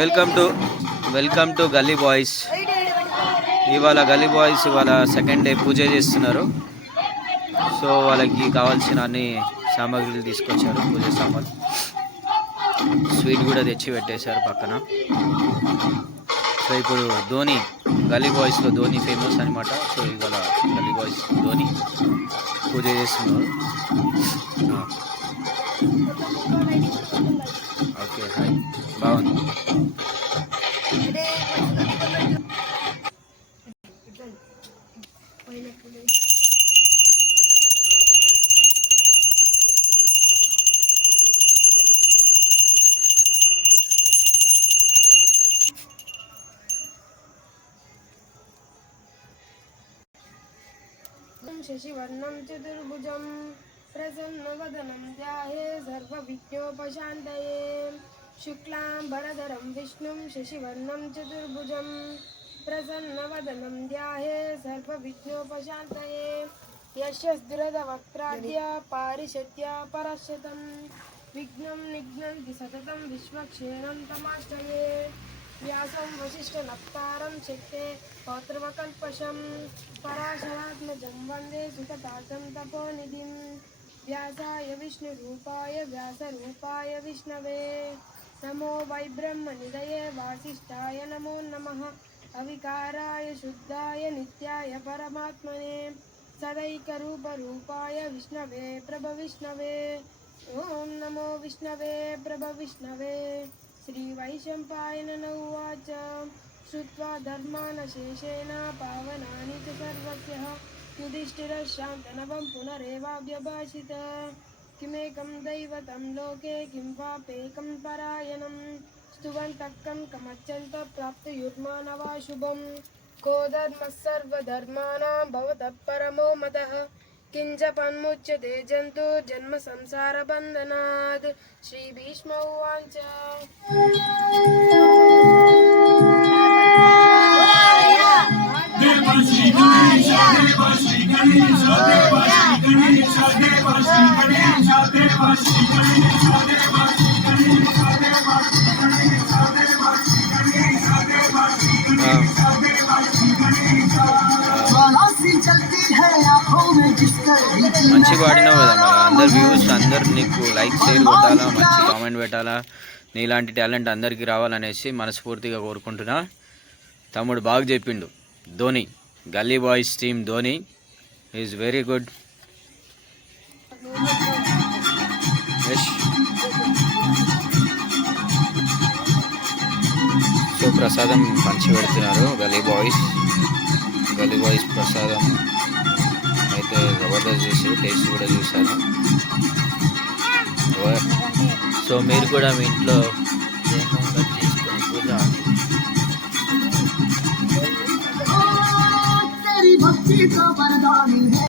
Welcome to గల్లీ boys. ఇవాళ గల్లీ బాయ్స్ ఇవాళ సెకండ్ డే పూజ చేస్తున్నారు. సో వాళ్ళకి కావాల్సిన అన్ని సామాగ్రిలు తీసుకొచ్చారు, పూజ సామాగ్రి. స్వీట్ కూడా తెచ్చి పెట్టేశారు పక్కన. సో ఇప్పుడు ధోని, గల్లీ బాయ్స్లో ధోని ఫేమస్ అనమాట. సో ఇవాళ గల్లీ బాయ్స్ ధోని పూజ చేస్తున్నారు. ఓకే, హాయ్, బాగుంది. శశివర్ణం చతుర్భుజం ప్రసన్నవదనం ధ్యాయే సర్వవిఘ్నోపశాంతయే. శుక్లాంబరధరం విష్ణుం శశివర్ణం చతుర్భుజం ప్రసన్నవదనం ధ్యాయే సర్వవిఘ్నోపశాంతయే. యశస్దురదవక్త్రాద్య పారిషత్య పరశతం విఘ్నం నిఘ్నంతి సతతం విశ్వక్షేణం తమాశ్రయే. వ్యాసం వశిష్ఠనప్తారం శక్తే పౌత్రవకల్పశం పరాశరాత్మజం వందే సుఖతాతం తపోనిధిం. వ్యాసాయ విష్ణురూపాయ వ్యాసరూపాయ విష్ణవే నమో వై బ్రహ్మనిధయే వాసిష్ఠాయ నమో నమః. అవికారాయ శుద్ధాయ నిత్యాయ పరమాత్మనే సదైకరూపరూపాయ విష్ణవే ప్రభవిష్ణవే. ఓం నమో విష్ణవే ప్రభవిష్ణవే. శ్రీవైశంపాయన ఉవాచ శ్రుత్వా ధర్మానశేషేణ పావనాని చ సర్వస్యః యుధిష్ఠిరः శాంతనవం పునరేవాభ్యభాషిత. కిమేకం దైవతం లోకే కిం వాపేకం పరాయణం స్తువంతః కం కమర్చంత ప్రాప్తుయుర్మానవా శుభం. కో ధర్మः సర్వధర్మాణాం భవతః పరమో మతః కించపన్ముచ్యతే జంతుర్జన్మ సంసారబంధనాత్. శ్రీ భీష్మ ఉవాచ. మంచి పాడినావు కదా, మన అందరు వ్యూస్ అందరు నీకు లైక్ షేర్ కొట్టాలా, మంచి కామెంట్ పెట్టాలా, నీలాంటి టాలెంట్ అందరికీ రావాలనేసి మనస్ఫూర్తిగా కోరుకుంటున్నా. తమ్ముడు బాగా చెప్పిండు. ధోని, గల్లీ boys team Dhoni is very good. So ప్రసాదం పంచి పెడుతున్నారు గల్లీ బాయ్స్ ప్రసాదం అయితే జబర్దస్త్ చేసి టేస్ట్ కూడా చూశాను. సో మీరు కూడా మీ ఇంట్లో